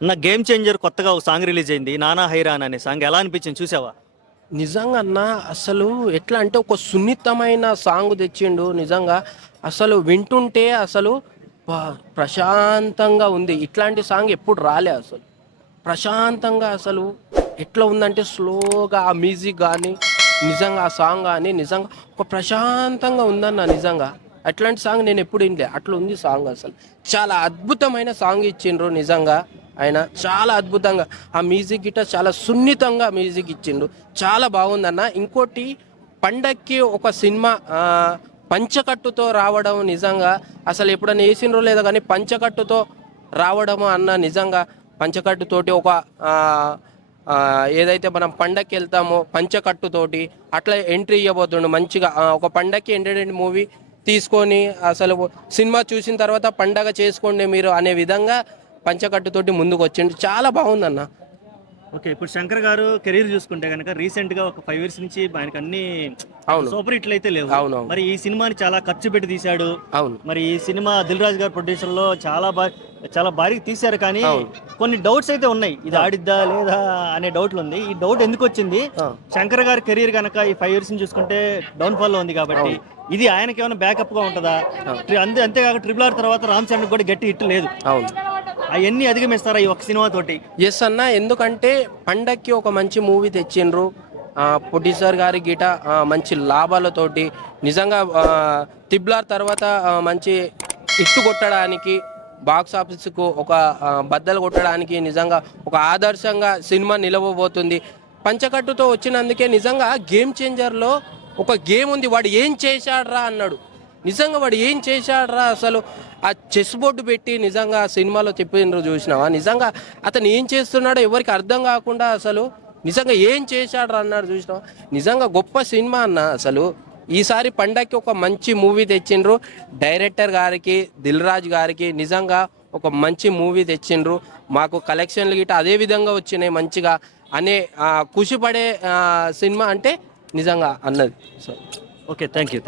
నా game changer కొత్తగా ఒక సాంగ్ రిలీజ్ అయింది, నానా హైరాన్ అనే సాంగ్. ఎలా అనిపించింది, చూసావా? నిజంగా అన్న, అసలు ఎట్లా అంటే ఒక సున్నితమైన సాంగ్ తెచ్చిండు నిజంగా. అసలు వింటుంటే అసలు ప్రశాంతంగా ఉంది. ఇట్లాంటి సాంగ్ ఎప్పుడు రాలే అసలు. ప్రశాంతంగా అసలు ఎట్లా ఉందంటే స్లోగా ఆ మ్యూజిక్ కానీ నిజంగా ఆ సాంగ్ కానీ నిజంగా ఒక ప్రశాంతంగా ఉందన్న నిజంగా. అట్లాంటి సాంగ్ నేను ఎప్పుడు వినలే, అట్లా ఉంది సాంగ్ అసలు. చాలా అద్భుతమైన సాంగ్ ఇచ్చిండ్రు నిజంగా. ఆయన చాలా అద్భుతంగా ఆ మ్యూజిక్ గిట్ట చాలా సున్నితంగా మ్యూజిక్ ఇచ్చిండు. చాలా బాగుందన్న. ఇంకోటి, పండక్కి ఒక సినిమా పంచకట్టుతో రావడం నిజంగా అసలు ఎప్పుడైనా వేసినరో లేదో కానీ పంచకట్టుతో రావడము అన్న నిజంగా. పంచకట్టుతోటి ఒక ఆ, ఆ, ఏదైతే మనం పండక్కి వెళ్తామో పంచకట్టుతోటి అట్లా ఎంట్రీ ఇవ్వబోతుండు మంచిగా. ఒక పండక్కి ఎంటర్టైన్మెంట్ మూవీ తీసుకొని అసలు సినిమా చూసిన తర్వాత పండగ చేసుకోండి మీరు అనే విధంగా పంచకట్టుతోటి ముందుకు వచ్చిండు. చాలా బాగుందన్న. ఓకే, ఇప్పుడు శంకర్ గారు కెరీర్ చూసుకుంటే కనుక రీసెంట్ గా ఒక 5 years నుంచి ఆయనకు అన్ని అవును, సూపర్ హిట్లు అయితే లేవు. అవును, మరి ఈ సినిమాని చాలా ఖర్చు పెట్టి తీశాడు. అవును, మరి ఈ సినిమా దిల్ రాజు గారు ప్రొడ్యూసర్ లో చాలా భారీగా తీశారు, కానీ అవును. కొన్ని డౌట్స్ అయితే ఉన్నాయి. ఇది ఆడిద్దా లేదా అనే డౌట్లు ఉంది. ఈ డౌట్ ఎందుకు వచ్చింది? ఆ. శంకర్ గారి కెరీర్ కనుక ఈ 5 years నుంచి చూసుకుంటే డౌన్ ఫాల్ లో ఉంది కాబట్టి ఇది ఆయనకి ఏమైనా బ్యాకప్ గా ఉంటుందా? అంతేకాక RRR తర్వాత రామ్ చరణ్ కూడా గట్టి హిట్ లేదు. అవును. అవన్నీ అధిగమిస్తారా ఈ ఒక్క సినిమా తోటి? ఎస్ అన్న, ఎందుకంటే పండక్కి ఒక మంచి మూవీ తెచ్చిండ్రు. ప్రొడ్యూసర్ గారి గిట మంచి లాభాలతోటి నిజంగా తిబ్లార్ తర్వాత మంచి ఇట్టు కొట్టడానికి, బాక్స్ ఆఫీస్కు ఒక బద్దలు కొట్టడానికి నిజంగా ఒక ఆదర్శంగా సినిమా నిలవబోతుంది. పంచకట్టుతో వచ్చినందుకే నిజంగా గేమ్ చేంజర్లో ఒక గేమ్ ఉంది. వాడు ఏం చేశాడ్రా అన్నాడు. నిజంగా వాడు ఏం చేశాడ్రా అసలు. ఆ చెస్ బోర్డు పెట్టి నిజంగా ఆ సినిమాలో చెప్పిండ్రు, చూసినావా? నిజంగా అతను ఏం చేస్తున్నాడో ఎవరికి అర్థం కాకుండా అసలు నిజంగా ఏం చేశాడ్రా అన్నాడు, చూసినావా? నిజంగా గొప్ప సినిమా అన్న. అసలు ఈసారి పండగకి ఒక మంచి మూవీ తెచ్చిండ్రు. డైరెక్టర్ గారికి, దిల్ రాజు గారికి నిజంగా ఒక మంచి మూవీ తెచ్చిండ్రు. మాకు కలెక్షన్లు గిట్ట అదే విధంగా వచ్చినాయి మంచిగా అనే ఖుషిపడే సినిమా అంటే నిజంగా అన్నది. So okay, thank you.